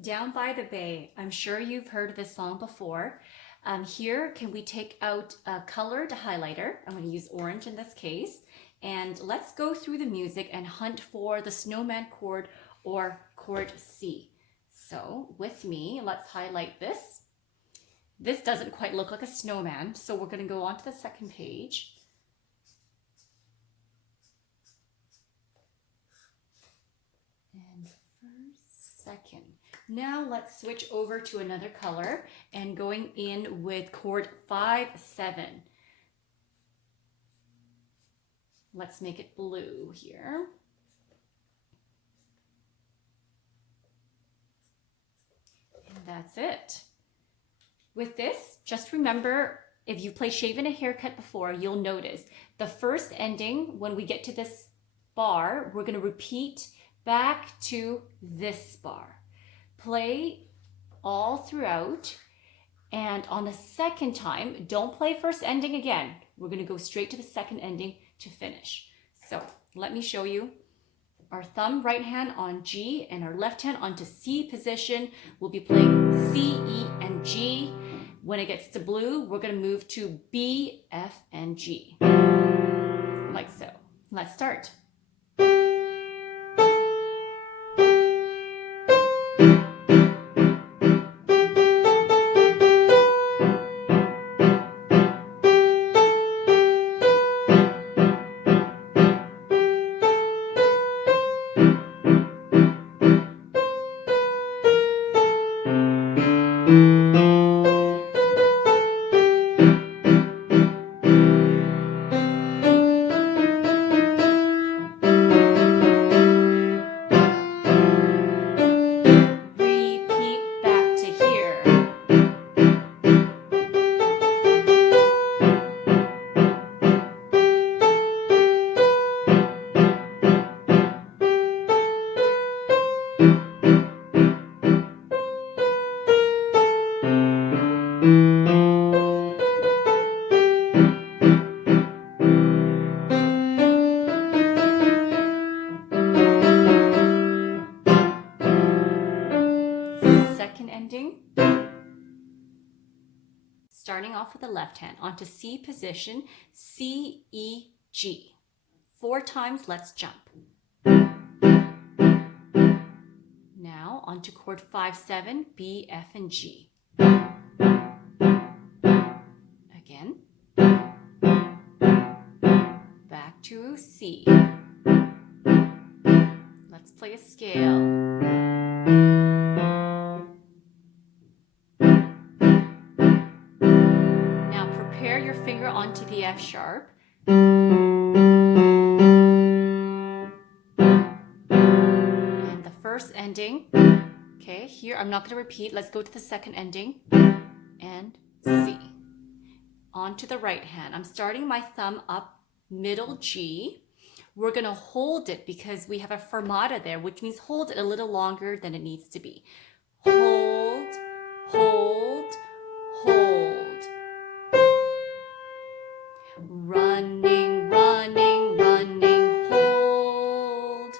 Down by the Bay. I'm sure you've heard this song before. Here, can we take out a colored highlighter? I'm going to use orange in this case. And let's go through the music and hunt for the snowman chord or chord C. So with me, let's highlight this. This doesn't quite look like a snowman, so we're going to go on to the second page. And first, second. Now let's switch over to another color and going in with chord 5-7. Let's make it blue here. And that's it. With this, just remember, if you play Shave and a Haircut before, you'll notice the first ending, when we get to this bar, we're going to repeat back to this bar. Play all throughout, and on the second time, don't play first ending again. We're going to go straight to the second ending to finish. So let me show you. Our thumb right hand on G and our left hand onto C position. We'll be playing C, E, and G. When it gets to blue, we're going to move to B, F, and G. Like so. Let's start. Second ending. Starting off with the left hand onto C position, C, E, G. 4 times, let's jump. Now onto chord 5-7, B, F, and G. Again. Back to C. Let's play a scale. Your finger onto the F sharp. And the first ending. Okay, here I'm not going to repeat. Let's go to the second ending. And C. On to the right hand. I'm starting my thumb up middle G. We're going to hold it because we have a fermata there, which means hold it a little longer than it needs to be. Hold, hold, hold. Running, running, running, hold.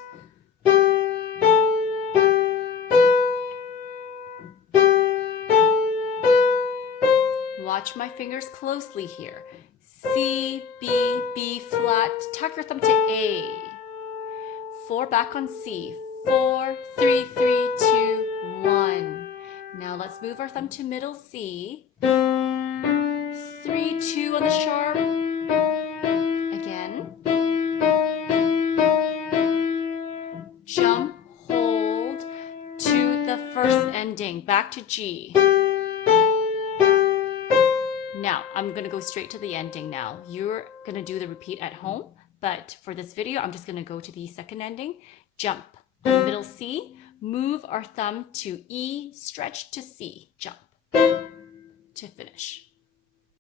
Watch my fingers closely here. C, B, B flat, tuck your thumb to A. 4 back on C. 4, 3, 3, 2, 1. Now let's move our thumb to middle C. 3, 2 on the sharp. Again. Jump, hold to the first ending. Back to G. Now, I'm going to go straight to the ending now. You're going to do the repeat at home, but for this video, I'm just going to go to the second ending. Jump, middle C, move our thumb to E, stretch to C, jump, to finish.